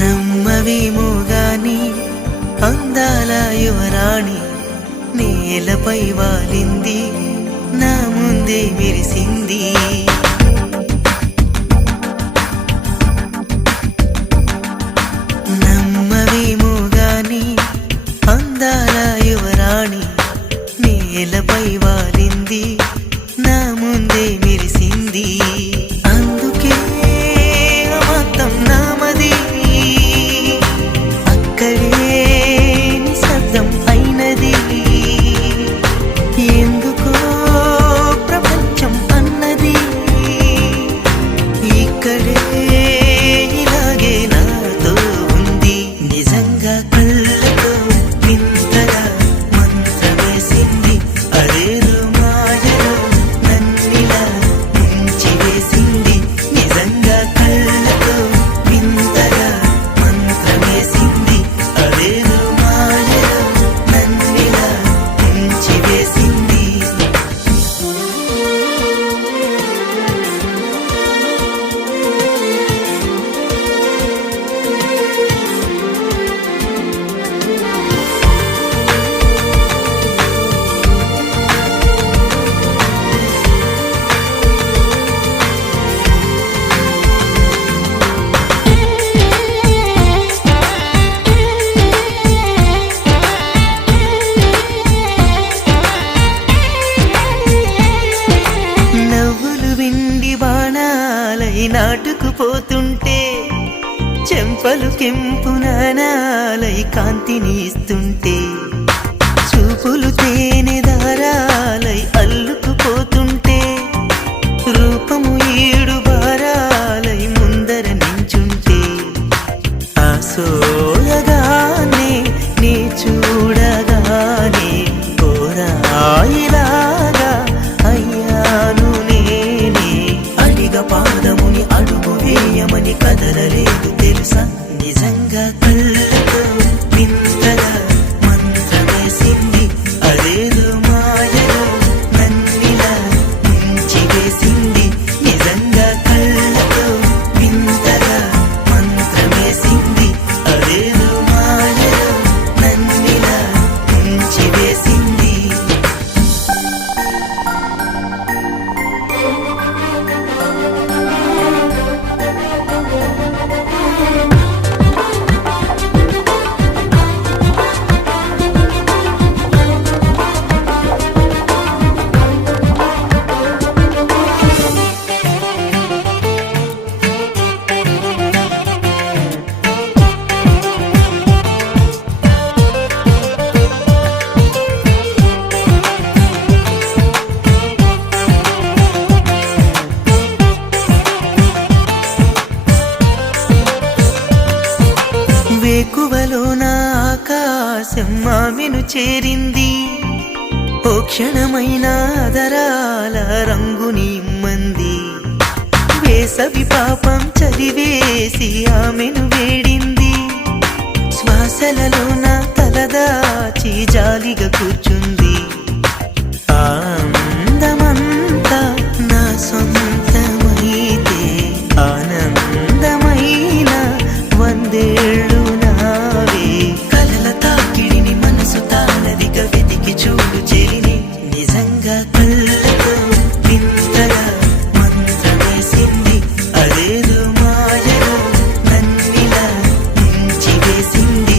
నమ్మవేమోగాని అందాల యువరాణి నేలపై వాలింది, నా ముందే మెరిసింది. నమ్మవేమోగాని అందాల యువరాణి నేలపై వాలింది, నా ముందే మెరిసింది. అందుకే అమంతం నామది, అక్కడే నిశ్శబ్దం అయినది. ఎందుకో ప్రపంచం అన్నది ఇక్కడే ఇలాగే నాతో ఉంది. నిజంగా కళ్ళతో వింతగా మంత్రమేసింది, అదేదో మాయలో నన్నిలా ముంచివేసింది. నిజంగా కళ్ళతో వింతగా మంత్రమేసింది, అదేదో మాయలో నన్నిలా ముంచివేసింది. నవ్వులు వెండి బాణాలై నాటుకుపోతుంటే, చెంపలు కెంపు నాణాలై కాంతిని ఇస్తుంటే, చూపులు తేనె దారాలై అల్లుకుపోతుంటే, రూపము ఏడు బారాలై ముందర నించుంటే, ఆ సోయగానే నీ చూడగానే కోరాయిలాగా అయ్యాను నేనే. అడిగ పాదముని అడుగు వేయమని కదలలేదు తెలుసా. నిజంగా కళ్ళతో వింతగా మంత్రమేసింది, అదేదో మాయలో నన్నిలా ముంచివేసింది. నిజంగా కళ్ళతో వింతగా మంత్రమేసింది, అదేదో మాయలో నన్నిలా ముంచివేసింది. వేకువలో నా ఆకాశం ఆమెను చేరింది, ఓ క్షణమైన ఆదరాల రంగుని ఇమ్మంది. వేసవి పాపం చలివేసి ఆమెను వేడింది, శ్వాసలలో నా తలదాచి జాలిగా కూర్చుంది. ఆ అందమంతా నా సొంతమైతే ఆనందమైన వందేళ్ళు నావే. కలల తాకిడిని మనసు తానదిగా వెతికి చూడు చెలిని. నిజంగా కళ్ళతో వింతగా మంత్రమేసింది, అదేదో మాయలో నన్నిలా ముంచివేసింది.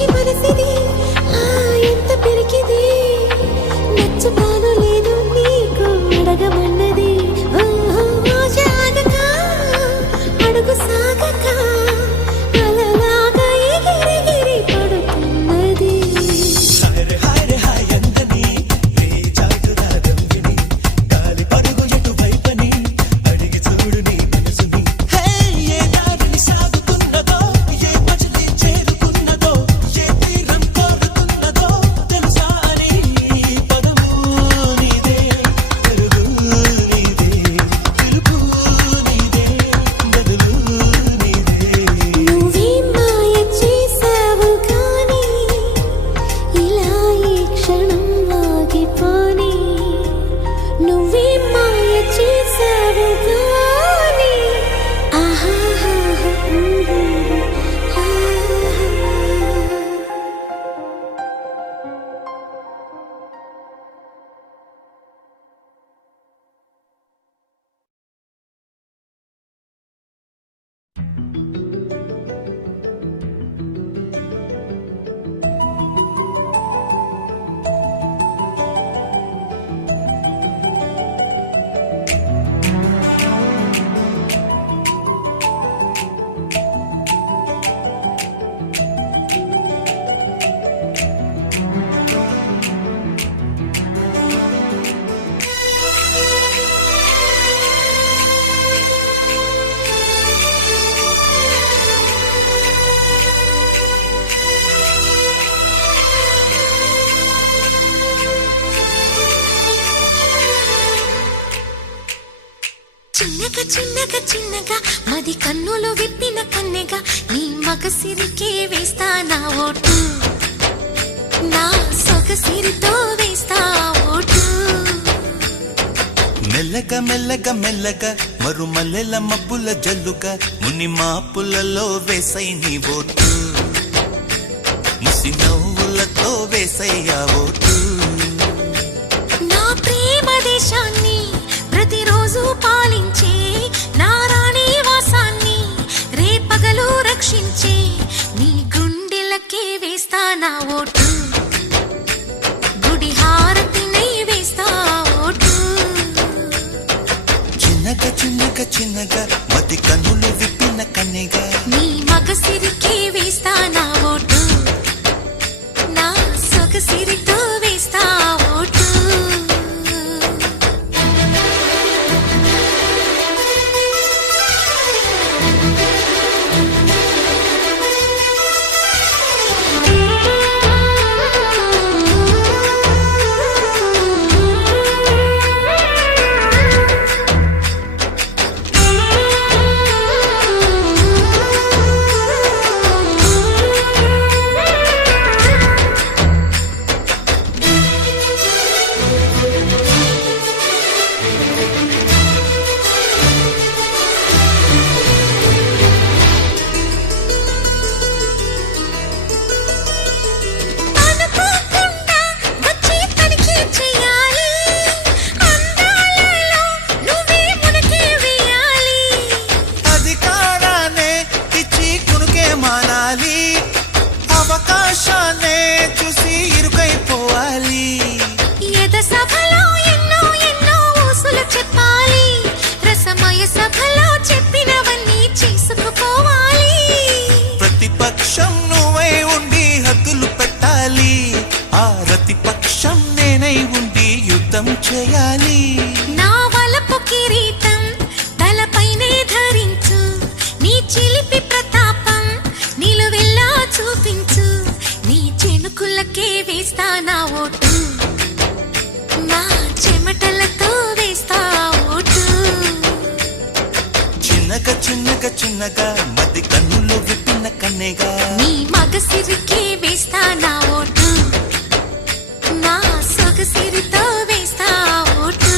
పిచ్చి మనసిది ఎంత పెరికిది నచ్చుతాను లేదు నీకు అడగమన్నది ఆగక అడుగు సాగక అలలాగా ఎగిరెగిరి పడుతున్నది నువ్వే మాయ చేసావు కానీ ఇలా ఈ క్షణం ఆగిపోని నువ్వే మాయ చేసావు కానీ చిన్నగా చిన్నగా చిన్నగా మది కన్నులు విప్పిన కన్నెగా నీ మగసిరికే వేస్తా నా ఓటు నా సొగసిరితో వేస్తా ఓటు మెల్లగా మెల్లగా మెల్లగా మరుమల్లెల మబ్బుల జల్లుగా ముని మాపులలో వేసై నీ ఓటు ముసి నవ్వులతో వేసయ్యా ఓటు నా ప్రేమ దేశాన్ని ప్రతిరోజు పాలించే నా రాణి వాసాన్ని రేపగలు రక్షించే నీ గుండెలకే వేస్తా నా ఓటు గుడి హారతినై వేస్తా ఓటు చిన్నగా చిన్నగా చిన్నగా మది కన్నులు విప్పిన కన్నెగా నీ మగసిరికే వేస్తా నా ఓటు నా సొగసిరితో వేస్తా ఓటు అనుకోకుండా వచ్చి తనిఖీ చేయాలి అందాలలో నువ్వే మునకే వేయాలి అధికారాన్నే ఇచ్చి కునుకే మానాలి అవకాశాన్నే చూసి ఇరుకైపోవాలి ఎద సభలో ఎన్నో ఎన్నో ఊసులు చెప్పాలి రసమయ సభలో చెప్పినవన్నీ చేసుకుపోవాలి ప్రతిపక్షం నువ్వై ఉండి హద్దులు పెట్టాలి ఆ ప్రతిపక్షం నేనై ఉండి యుద్ధం చేయాలి నా వలపు కిరీటం తలపైనే ధరించు నీ చిలిపి ప్రతాపం నిలువెల్లా చూపించు నీ చెనుకులకే వేస్తా నా ఓటు నా చెమటలతో వేస్తా ఓటు చిన్నగా చిన్నగా చిన్నగా మది కన్నులు విప్పిన కన్నెగా నీ మగసిరికే వేస్తా నా ఓటు నా సొగసిరితో వేస్తా ఓటు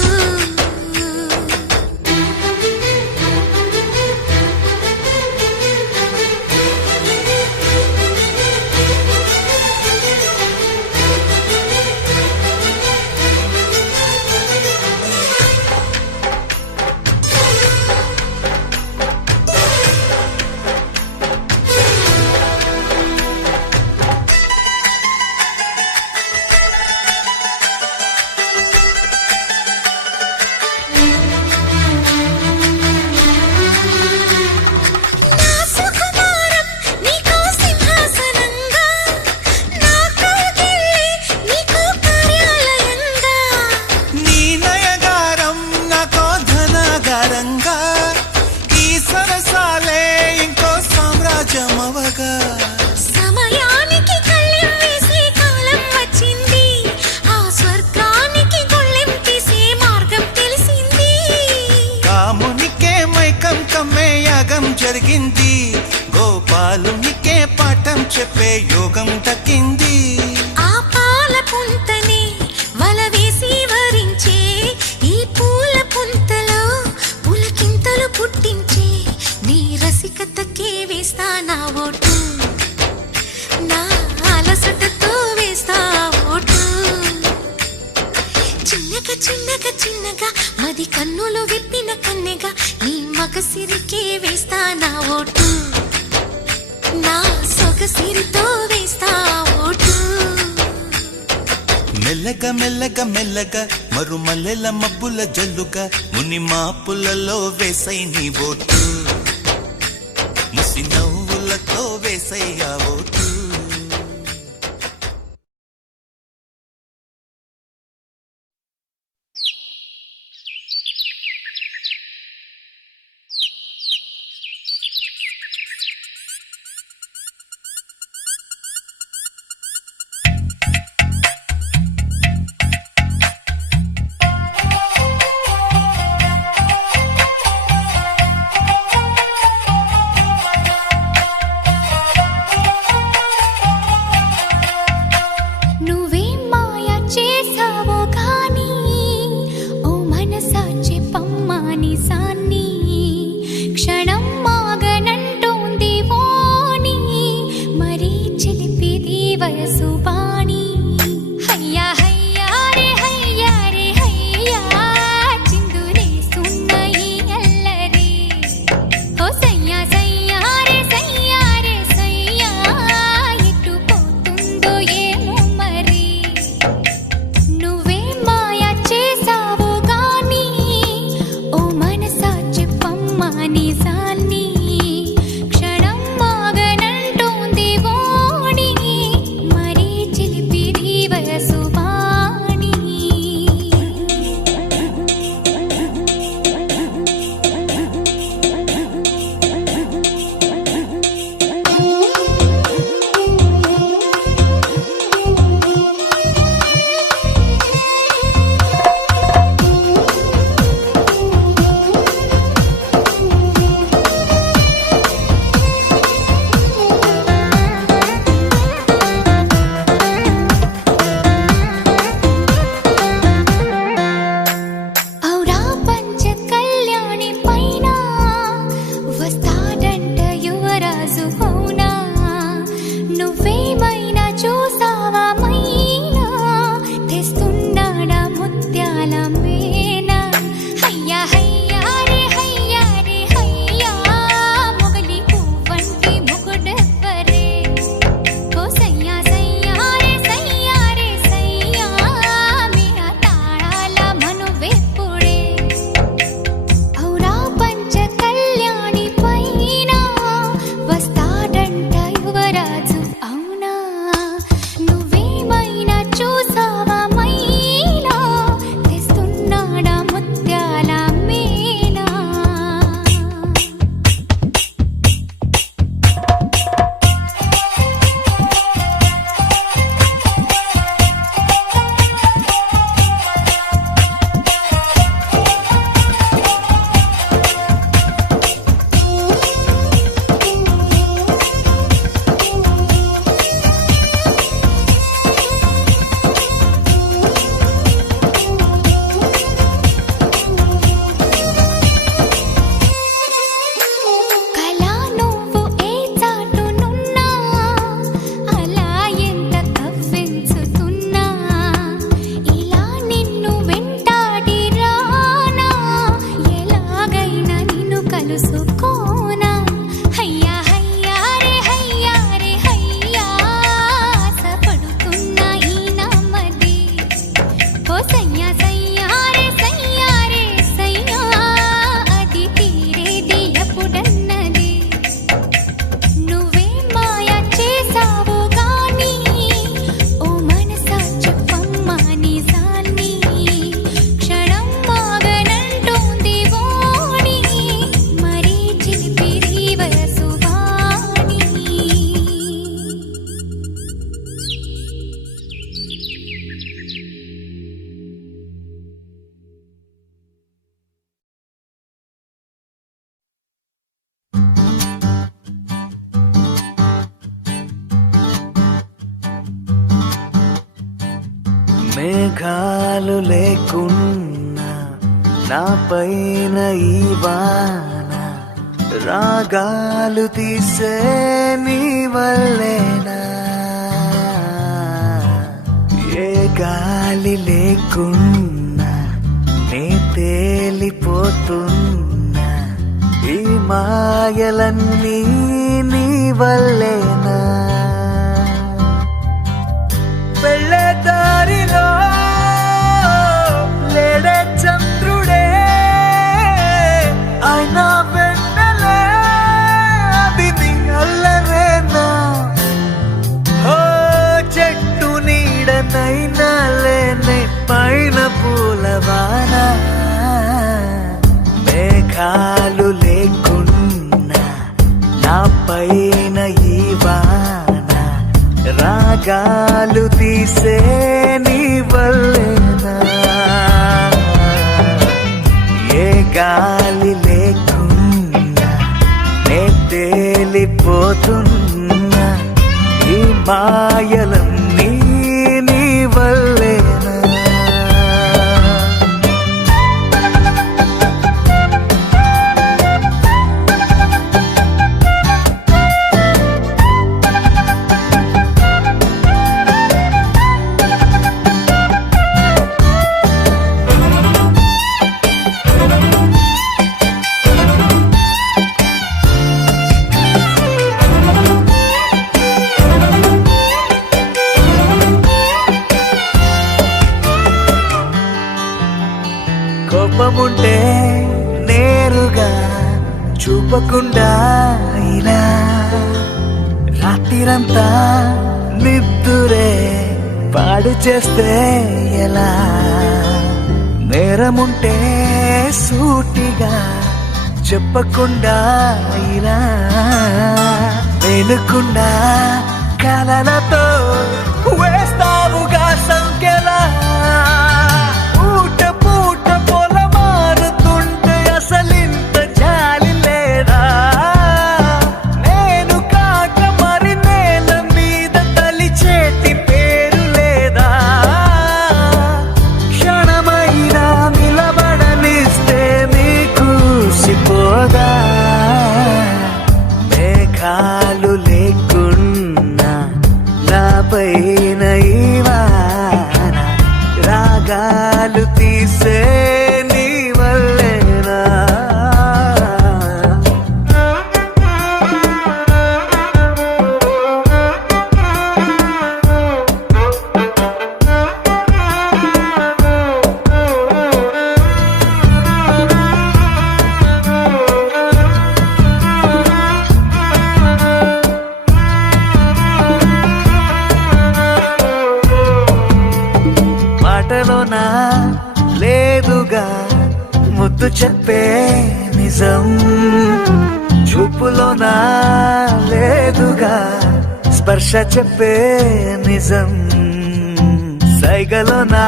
కొత్తగా సమయానికి కళ్ళెం వేసే కాలం వచ్చింది ఆ స్వర్గానికి గొళ్ళెం తీసే మార్గం తెలిసింది కామునికే మైకం కమ్మే యాగం జరిగింది గోపాలునికే పాఠం చెప్పే యోగం దక్కింది ఆ పాల పుంతని వల వేసి వరించే ఈ పూల పుంతలో పులకింతలు పుట్టించే నీ రసికతకే వేస్తా నా ఓటు నా అలసటతో వేస్తా ఓటు చిన్నగా చిన్నగా చిన్నగా మది కన్నులు విప్పిన కన్నెగా నీ మగసిరికే వేస్తా నా ఓటు నా సొగసిరితో వేస్తా ఓటు మెల్లగా మెల్లగా మెల్లగా మరుమల్లెల మబ్బుల జల్లుగా ముని మాపులలో వేసై నీ ఓటు ముసి నవ్వులతో వేసయ్యా ఓటు మేఘాలు లేకున్నా నా పైన ఈ వాన రాగాలు తీసే నీ వల్లేనా ఏ గాలి లేకున్నా నే తేలిపోతున్నా ఈ మాయలన్నీ నీ వల్లేనా వెళ్ళే దారిలో లేడే చంద్రుడే అయినా వెన్నెలే అది నీ అల్లరేనా ఓ చెట్టు నీడనైనా లేనే పైన పూలవాన మేఘాలు లేకున్నా నా పైన ఈ వాన రాగాలు తీసే నీ వల్లేనా ఏ గాలి లేకున్నా నే తేలిపోతున్నా ఈ మాయలన్నీ నీ వల్లేనా కోపముంటే నేరుగా చూపకుండా ఇలా రాత్రిరంతా నిద్దురే పాడు చేస్తే ఎలా నేరముంటే సూటిగా చెప్పకుండా ఇలా వెనుకుండా కలలతో వేస్తావుగా సంఖ్యలా మేఘాలు లేకున్నా నా పైన ఈ వాన రాగాలు తీసే నీ వల్లేనా మాటలోనా లేదుగా ముద్దు చెప్పే నిజం చూపులోనా లేదుగా స్పర్శ చెప్పే నిజం సైగలోనా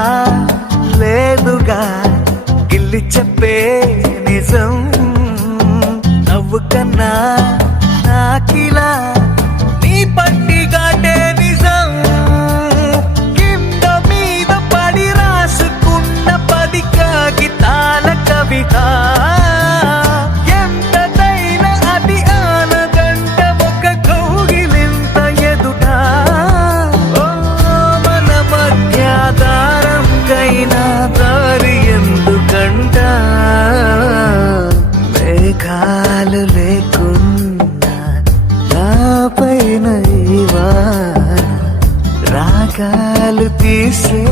లేదుగా గిల్లి చెప్పే నిజం నవ్వు కన్నా నాకిలా నీ పట్టిగాటే నిజం కాగితాల కవిత ఎంతదైనా అది ఆనగంట ఒక కౌగిలింత ఎదుట ఓ మన మధ్య దారంకైనా దారి ఎందుకంట మేఘాలు లేకున్నా నా పైన ఈ వాన రాగాలు తీసే